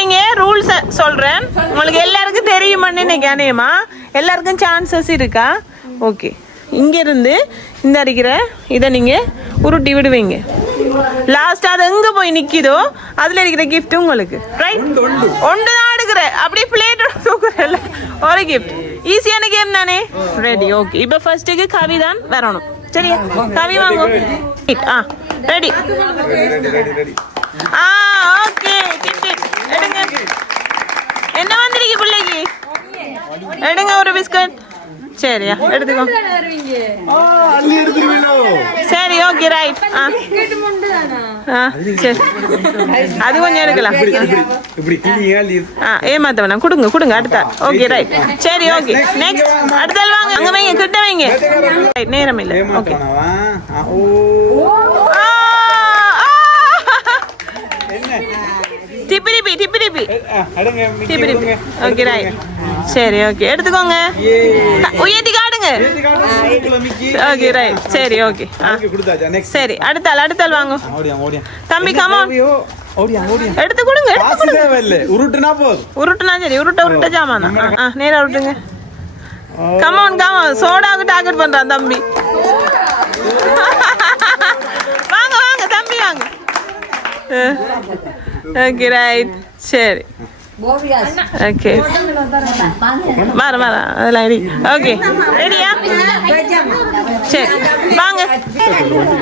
நீங்க ரூல்ஸ் சொல்றேன்? உங்களுக்கு எல்லாருக்கும் தெரியுமான்னு நினைக்கிறேன் அநேகமா எல்லாருக்கும் சான்சஸ் இருக்கா? ஓகே இங்க இருந்து இந்த அடிக்கிற இதை நீங்க உருட்டி விடுவீங்க. லாஸ்ட் அது எங்க போய் நிக்குதோ அதுல இருக்கிற gift உங்களுக்கு. ரைட் ஒன்று தான் எடுக்கிற அப்படியே பிளேட் தூக்குறல ஒரு கிஃப்ட் ஈஸியான கேம் தானே? ரெடி ஓகே இப்போ ஃபர்ஸ்ட்டுக்கு கவி தான் வரணும். சரியா? கவி வாங்கும் ஆ ரெடி ஆ ஓகே கிஃப்ட் எடுங்க என்ன வந்திருக்கு பிள்ளைக்கு எடுங்க ஒரு பிஸ்கட். சரியா எடுத்துக்கோ. சரி ஓகே ரைட் ஆ. சரி. அது கொஞ்சம் எடுக்கலாம். ஆ ஏமாத்த வேணாம் கொடுங்க கொடுங்க அடுத்த. ஓகே ரைட் சரி ஓகே நெக்ஸ்ட் அடுத்த வாங்க. அங்க வைங்க கிட்ட வைங்க. ரைட் நேரம் இல்லை. ஓகே. டிப்பி டிப்பி டிப்பி டிப்பி டிப்பி டிப்பி. ஓகே ரைட் சரி ஓகே எடுத்துக்கோங்க. உயர்த்தி காட்டுங்க. மிக்கி. ஓகே ரைட் சரி ஓகே சரி அடுத்த ஆள் அடுத்த ஆள் வாங்க. தம்பி கமான் எடுத்து கொடுங்க எடுத்து கொடுங்க. உருட்டுனா போதும். உருட்டுனா சரி உருட்ட உருட்ட ஜாமான்? நேரா உருட்டுங்க. கமான் கமான் சோடாவுக்கு டார்கெட் பண்றான் தம்பி. வாங்க வாங்க தம்பி வாங்க. ஓகே ரைட் சரி. ஓகே வர வர அதெல்லாம் ரெடி ஓகே ரெடியா சரி வாங்க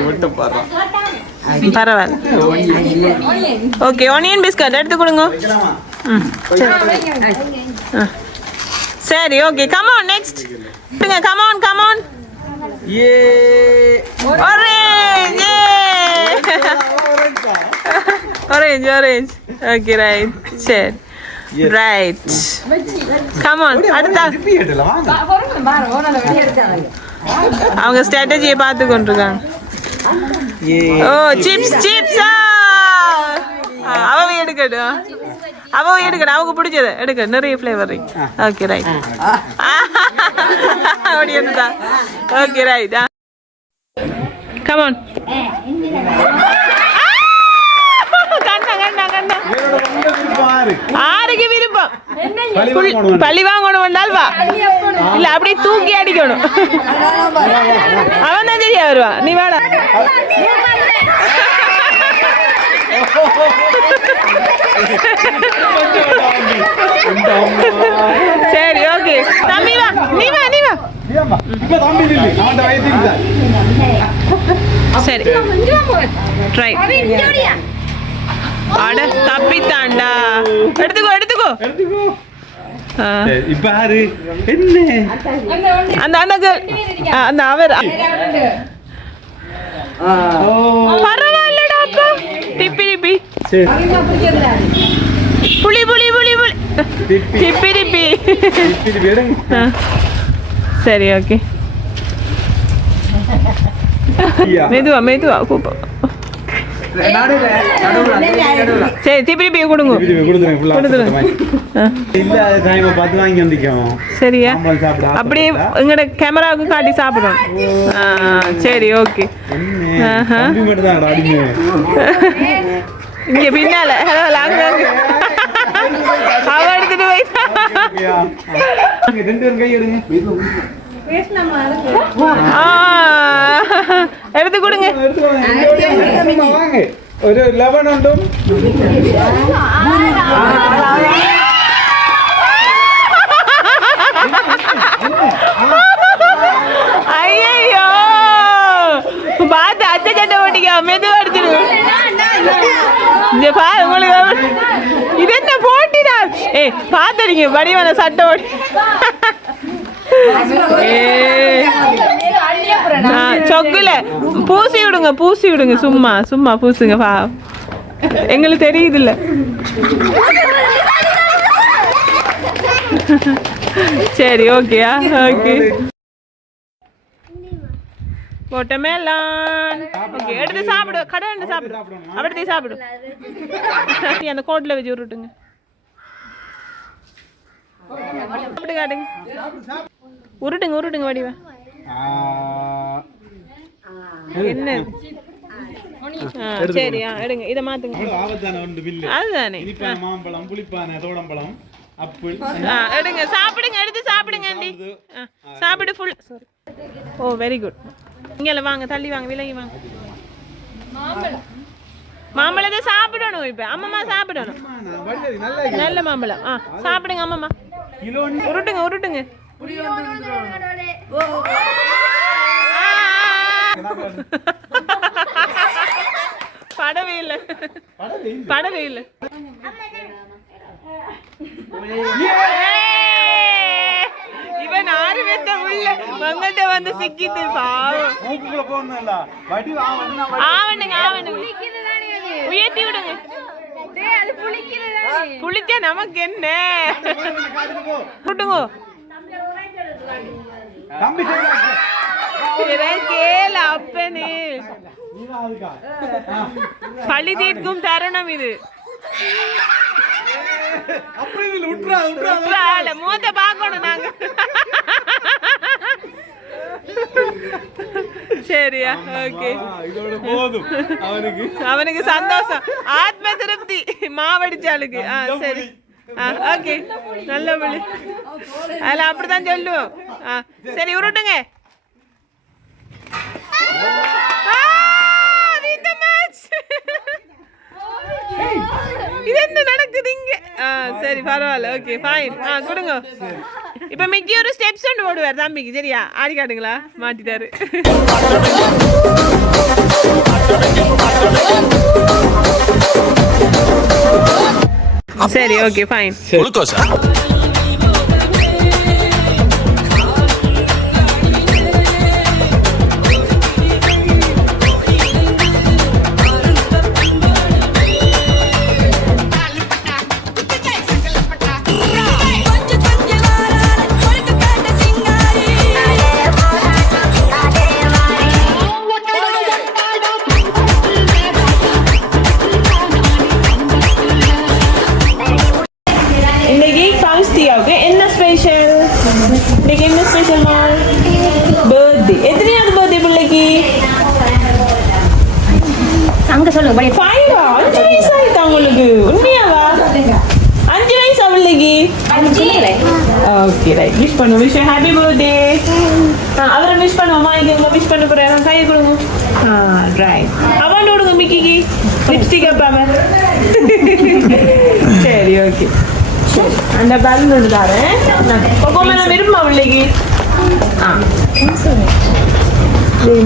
விட்டு பாடுறான் பரவாயில்ல ஓகே ஒனியன் பிஸ்கட் எடுத்து கொடுங்க வைக்கலாமா ம் ஆ. சரி okay come on next come on come on A orange orange orange okay right சரி ரைட் அடுத்த. கேட்டல வாங்க. அவங்க ஸ்ட்ராட்டஜியை பார்த்து கொண்டிருக்காங்க ஓ சிப்ஸ் சிப்ஸ் அவ எடுக்கட்டும் அவ எடுக்கணும் அவங்க பிடிச்சது. எடுக்க நிறைய ஃப்ளேவர் ஓகே ரைட் அப்படி இருந்தா. ஓகே ரைட் கமான் ஆறுக்கு விருப்பம். பழி வாங்கணும் வந்தால் வா. இல்ல அப்படியே தூக்கி அடிக்கணும். அவன் தான் சரியா வருவா நீ வேணா. சரி ஓகே. தம்பி வா. நீ வா நீ வா. சரி. ட்ரை அட தப்பித்தாண்டா எடுத்துக்கோ எடுத்துக்கோ எடுத்துக்கோ. ஆ. சரி, இப்ப யாரு? என்ன? அந்த அண்ணக்கு ஆ, அந்த அவர் ஓ, பரவாயில்லடா அப்பா டிப்பி டிப்பி சரி. புளி புளி புளி புளி திப்பி. டிப்பி டிப்பி திப்பி, திப்பி, எடுங்க. ஆ. சரி ஓகே ஐயா. மெதுவா மெதுவா கூப்ப சரி திப்பி டிப்பி கொடுங்க. சரியா? அப்படியே? எங்கட கேமராவுக்கு காட்டி சாப்பிடணும். ஆ, சரி ஓகே. இங்க பின்னால. ஹலோ லாங்க அவ எடுத்துட்டு போயிட்டா ஓகேயா? இங்க ரெண்டு பேரும் கை எடுங்க. ஆ, எடுத்து கொடுங்க எடுத்துக்கோங்க. எடுத்துக்கோங்க, வாங்க. ஒரு லெவன் உண்டும் ஐயோ பார்த்து அத்தை சட்டை ஓட்டிக்கா மெதுவா எடுத்துடு இந்த பா உங்களுக்கு இது என்ன போட்டிதான் ஏ பார்த்துறீங்க வடிவான சட்டை. ஆ, சொக்குல பூசி விடுங்க பூசி விடுங்க. சும்மா சும்மா பூசுங்க பா எங்களுக்கு தெரியுதுல்ல. சரி ஓகேயா ஓகே வாட்டர்மெலன் ஓகே எடுத்து சாப்பிடு. கடை எடுத்து சாப்பிடு. அப்படியே சாப்பிடு. அந்த கோட்டில் வச்சு உருட்டுங்க. சாப்பிட்டு காட்டுங்க உருட்டுங்க உருட்டுங்க வடிவா. என்ன? ஆ சரி ஆ எடுங்க. இதை மாத்துங்க. அதுதானே. மாம்பழம் புளிப்பான தோடம்பழம் எடுங்க. சாப்பிடுங்க எடுத்து சாப்பிடுங்க ஆண்டி சாப்பிடு ஃபுல் ஓ வெரி குட் இங்கே வாங்க தள்ளி வாங்க விலகி வாங்க. மாம்பழத்தை சாப்பிடணும் இப்போ. அம்மம்மா சாப்பிடணும். நல்லா மாம்பழம். ஆ சாப்பிடுங்க அம்மம்மா. உருட்டுங்க உருட்டுங்க. படவே இல்லை படவே இல்லை இவன் ஆறு பேத்த உள்ள மங்கள்கிட்ட வந்து சிக்கிட்டு பாவம் ஆவணுங்க ஆவணுங்க உயர்த்தி விடுங்க புளிச்சா நமக்கு என்ன விட்டுங்க தம்பி கேள அப்பனு. பழி தீர்க்கும் தருணம் இது. மூத்த பார்க்கணும் நாங்க. சரியா? ஓகே. அவனுக்கு. அவனுக்கு சந்தோஷம். ஆத்ம திருப்தி. மாவடிச்சாளுக்கு. ஆ சரி. ஓகே. நல்ல புள்ளி அதில் அப்படித்தான் சொல்லுவோம். சரி உருட்டுங்க. இது என்ன நடக்குது இங்க? ஆ சரி பரவாயில்ல. ஓகே ஃபைன் ஆ கொடுங்க. இப்போ மிக்கி ஒரு ஸ்டெப்ஸ் ஒன்று ஓடுவார் தம்பிக்கு சரியா? ஆடி காட்டுங்களா? மாட்டிட்டாரு. சரி ஓகே ஃபைன் அங்க சொல்லுங்க ஃபைவா அஞ்சு வயசு ஆயிட்டா உங்களுக்கு? உண்மையாவா? அஞ்சு வயசு அஞ்சு. ஓகே ரைட் விஷ் பண்ணுவோம் விஷ் ஹாப்பி பர்த்டே அவரை விஷ் பண்ணுவோமா? இங்க உங்க விஷ் பண்ண போறேன். கையை கொடுங்க. ஆ ரைட் அவன் விடுங்க மிக்கிக்கு லிப்ஸ்டிக் வைப்பாம சரி ஓகே அந்த பேலன் ஒன்று தரேன். கொக்கோமே நான் விரும்புமா பிள்ளைக்கு ஆ.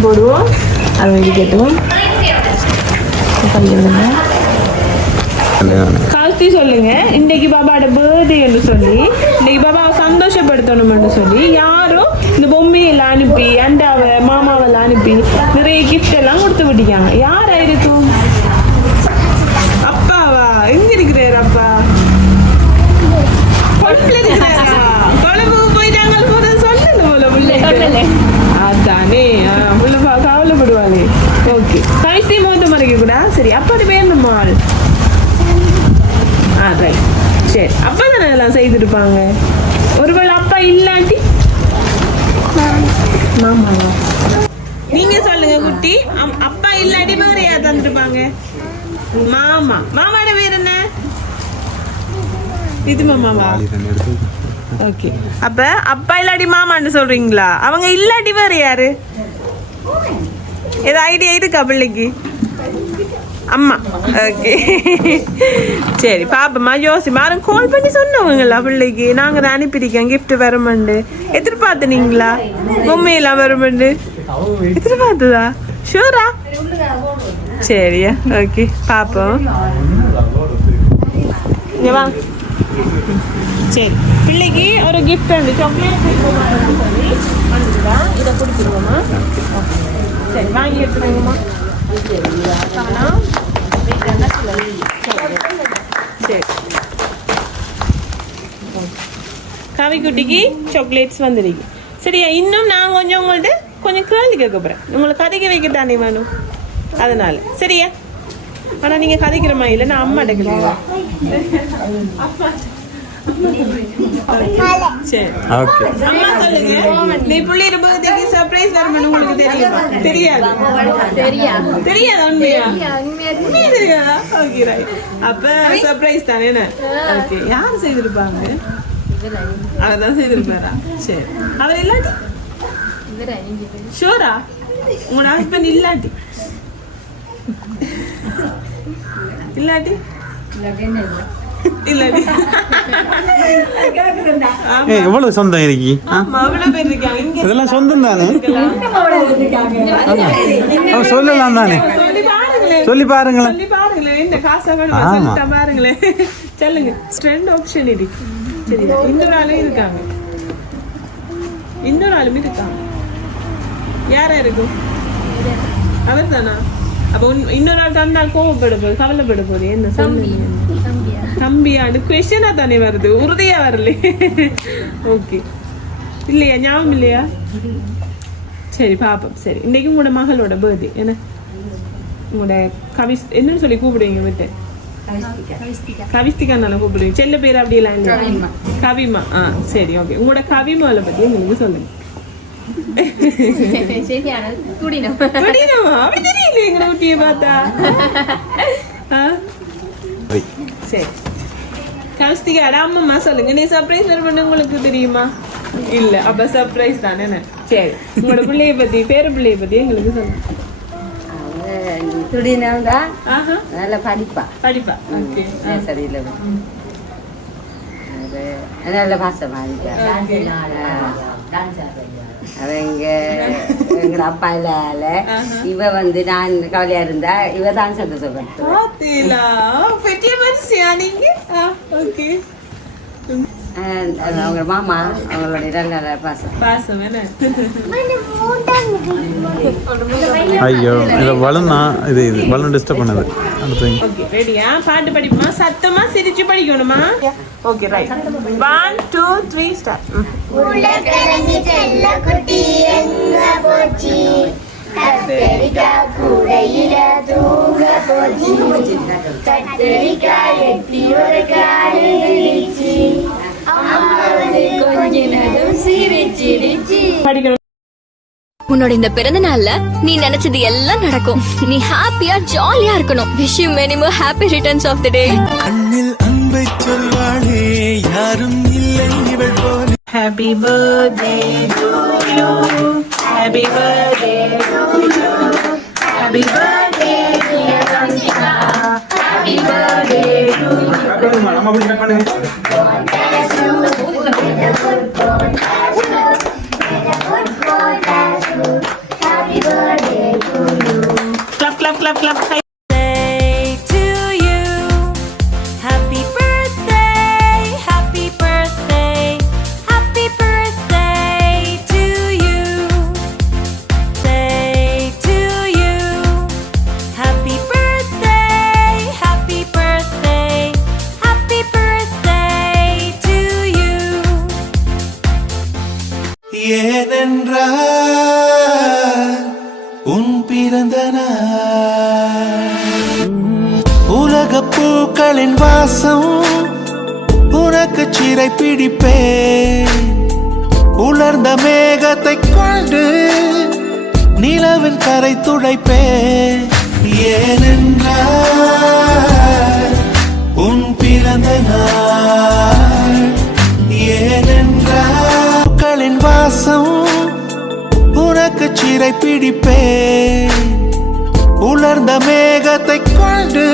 போடுவோம். அதை வைக்கட்டும் காஸ்தி சொல்லுங்க. இன்னைக்கு பாபாவோட பர்த்டே என்று சொல்லி இன்னைக்கு பாபாவை சந்தோஷப்படுத்தணும்னு சொல்லி யாரும் இந்த பொம்மையெல்லாம் அனுப்பி அண்டாவை மாமாவெல்லாம் அனுப்பி நிறைய கிஃப்ட் எல்லாம் கொடுத்து விட்டிருக்காங்க. யாரா இருக்கும் அப்பாவா? எங்க இருக்கிறார் அப்பா? கொழும்புல இருக்கிறாரா? கொழும்பு போயிட்டாங்க போது சொல்லுங்க போல பிள்ளை அதானே ஆ, உள்ள பா- கவலைப்படுவாளே ஓகே கைசி மோத்த மறைக்க கூட சரி அப்படி வேணுமா ஆ ரைட் சரி அப்பா தானே எல்லாம் செய்திருப்பாங்க? ஒருவேளை அப்பா இல்லாட்டி? மாமாவா நீங்க சொல்லுங்க குட்டி. அம்- அப்பா இல்லாட்டி வேற யார் தந்துருப்பாங்க? மாமா. மாமாட பேர் என்ன? இது மாமாவா ஓகே அப்ப அப்பா இல்லாட்டி மாமான்னு சொல்றீங்களா? அவங்க இல்லாட்டி வேற யாரு? ஏதோ ஐடியா இருக்கா பிள்ளைக்கு? அம்மா ஓகே சரி பாப்பம்மா யோசி மாரும் கால் பண்ணி சொன்னவங்களா பிள்ளைக்கு நாங்கள் தான் அனுப்பியிருக்கோம் கிஃப்ட் வருமண்டு எதிர்பார்த்துனீங்களா பொம்மையெல்லாம் வருமண்டு எதிர்பார்த்ததா ஷூரா சரியா ஓகே பாப்போம் வா சரி பிள்ளைக்கு ஒரு கிஃப்ட் உண்டு சாக்லேட் சொல்லி இதை கொடுத்துருவோமா சரி வாங்கி எடுத்துருவோமா சரி கவிக்குட்டிக்கு சாக்லேட்ஸ் வந்துருக்கு. சரியா? இன்னும் நான் கொஞ்சம் உங்கள்கிட்ட கொஞ்சம் கேள்வி கேட்க போகிறேன் உங்களை கதைக்க வைக்க தானே வேணும் அதனால. சரியா? ஆனால் நீங்கள் கதைக்கிற மாதிரி இல்லை. நான் அம்மாட்ட கேள்வி ஓகே அம்மா சொல்லுங்க. நீ புள்ளி இருபதுக்கு சர்ப்ரைஸ் வருமானு உங்களுக்கு தெரியுமா. தெரியாது. தெரியாதா. உண்மையா? உண்மையா தெரியாதா. ஓகே ரைட் அப்ப சர்ப்ரைஸ் தானே ஓகே யார் செய்திருப்பாங்க? அவர் தான் செய்திருப்பாரா? சரி. அவர் இல்லாட்டி? ஷோரா? உங்களோட ஹஸ்பண்ட் இல்லாட்டி? இல்லாட்டி? எவ்வளவு சொந்தம் இருக்கி? ஆமா அவ்வளவு பேர் இருக்காங்க? இங்க இதெல்லாம் சொந்தம் தானே? சொல்லலாம் தானே? சொல்லி பாருங்களேன். என்ன காசா பாருங்களேன். சொல்லுங்க. ஸ்ட்ரெண்ட் ஆப்ஷன் இருக்கு சரியா இன்னொரு ஆளும் இருக்காங்க. இன்னொரு ஆளும் இருக்காங்க. யாரா இருக்கும்? அவர் தானா அப்ப உன்- இன்னொரு ஆள் தந்தா கோவப்பட போகுது கவலைப்பட போகுது என்ன சொல்லுங்க தம்பியாண்டு கொஸ்டினா தானே வருது? உறுதியா வரல. ஓகே இல்லையா? ஞாபகம் இல்லையா? சரி பாப்போம். சரி இன்னைக்கு உங்களோட மகளோட பர்த்டே என்ன? உங்களோட கவிஸ் என்னன்னு சொல்லி கூப்பிடுவீங்க விட்டு கவிஸ்திகானால கூப்பிடுவீங்க. செல்ல பேர் அப்படியெல்லாம் இல்லையா? கவிமா. ஆ சரி ஓகே உங்களோட கவிமாவை பத்தி எங்களுக்கு சொல்லுங்க. புரியணுமா அப்படி தெரியல எங்களை ஊட்டிய பார்த்தா? ஆ? சரி கவிஸ்திகா அம்மா சொல்லுங்க. நீ சர்ப்ரைஸ் பண்ண உங்களுக்கு தெரியுமா? இல்ல அப்ப சர்ப்ரைஸ் தானே என்ன? சரி உங்களோட பிள்ளைய பத்தி பேர பிள்ளைய பத்தி எங்களுக்கு சொல்லுங்க ஆஹா. நல்ல படிப்பா. படிப்பா. ஓகே. சரியில்லை நல்ல பாசமா இருக்கா அவ எங்க அப்பா இல்லால இவ வந்து நான் கவலையா இருந்தா இவ தான் சந்தோஷப்படுத்துவா பாத்தீங்களா? பெரிய மனுஷியா நீங்க? ஓகே. அது அவங்க மாமா அவங்களுடைய நல்ல நல்ல பாசம் பாசம் ஐயோ இதை வளர்னா இது இது வளர்ந்து டிஸ்டர்ப் பண்ணது. அடுத்து ஓகே ரெடியா பாட்டு படிப்புமா? சத்தமா சிரிச்சு படிக்கணுமா? Okay right one two three start உலகளந்து செல்ல குட்டி எங்க போச்சு கத்தரிக்காய் கூடையில தூங்க போச்சு கத்தரிக்காய் எட்டி ஒரு காலு விரிச்சு. அம்மா வந்து கொஞ்ச நேரம் சிரிச்சிடுச்சு படிக்கணும் உன்னோட இந்த பிறந்த நாள்ல நீ நினைச்சது எல்லாம் நடக்கும். நீ ஹாப்பியா ஜாலியா இருக்கணும். Wish you many more happy returns of the day கண்ணில் அன்பை சொல்வாளே யாரும் இல்லை இவள் போல. Happy birthday to you. Happy birthday to you. Happy birthday dear Ramsika. Happy birthday to you. உலக பூக்களின் வாசம் உனக்கு சிறை பிடிப்பேன். உலர்ந்த மேகத்தை கொண்டு நிலவின் கரை துடைப்பேன். ஏனென்றால் உன் பிறந்த நாள். ஏனென்றால் பூக்களின் வாசம் உனக்கு சிறை பிடிப்பேன். உலர்ந்த மேகத்தை கொண்டு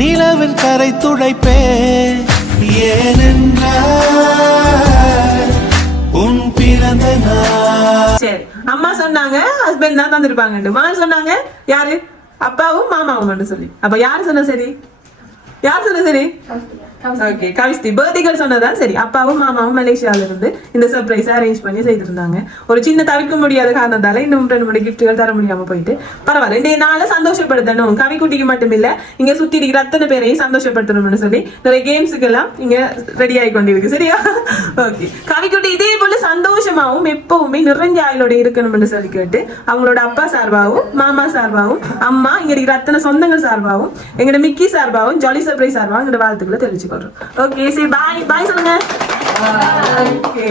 நிலவின் கரை துடைப்பேன். ஏனென்றால் உன் பிறந்த சரி அம்மா சொன்னாங்க ஹஸ்பண்ட் தான் தந்திருப்பாங்க மகன் சொன்னாங்க யாரு? அப்பாவும் மாமாவும் சொல்லி. அப்ப யாரு சொன்ன சரி? யார் சொன்ன சரி? ஓகே கவிஸ்தி பர்த்டேகள் சொன்னதான் சரி. அப்பாவும் மாமாவும் மலேசியால இருந்து இந்த சர்ப்ரைஸ் அரேஞ்ச் பண்ணி செய்திருந்தாங்க. ஒரு சின்ன தவிர்க்க முடியாத காரணத்தால இன்னும் ரெண்டு மூணு கிஃப்ட்கள் தர முடியாம போயிட்டு. பரவாயில்ல. இந்த நாளை சந்தோஷப்படுத்தணும். கவிக்குட்டிக்கு மட்டும் இல்ல இங்க சுத்தி இருக்கிற அத்தனை பேரையும் சந்தோஷப்படுத்தணும்னு சொல்லி நிறைய கேம்ஸுக்கு எல்லாம் இங்க ரெடி ஆகி கொண்டிருக்கு. சரியா? ஓகே கவிக்குட்டி இதே போல சந்தோஷமாவும் எப்பவுமே நிறைஞ்ச ஆயுளோட இருக்கணும்னு சொல்லி கேட்டு அவங்களோட அப்பா சார்பாகவும் மாமா சார்பாகவும் அம்மா இங்க இருக்கிற அத்தனை சொந்தங்கள் சார்பாகவும் எங்களோட மிக்கி சார்பாகவும் ஜாலி சர்ப்ரைஸ் ஆடுவாங்க வாழ்த்துக்களை தெரிவிச்சுக்கொள்றோம் ஓகே சரி பாய் பாய் சொல்லுங்க ஓகே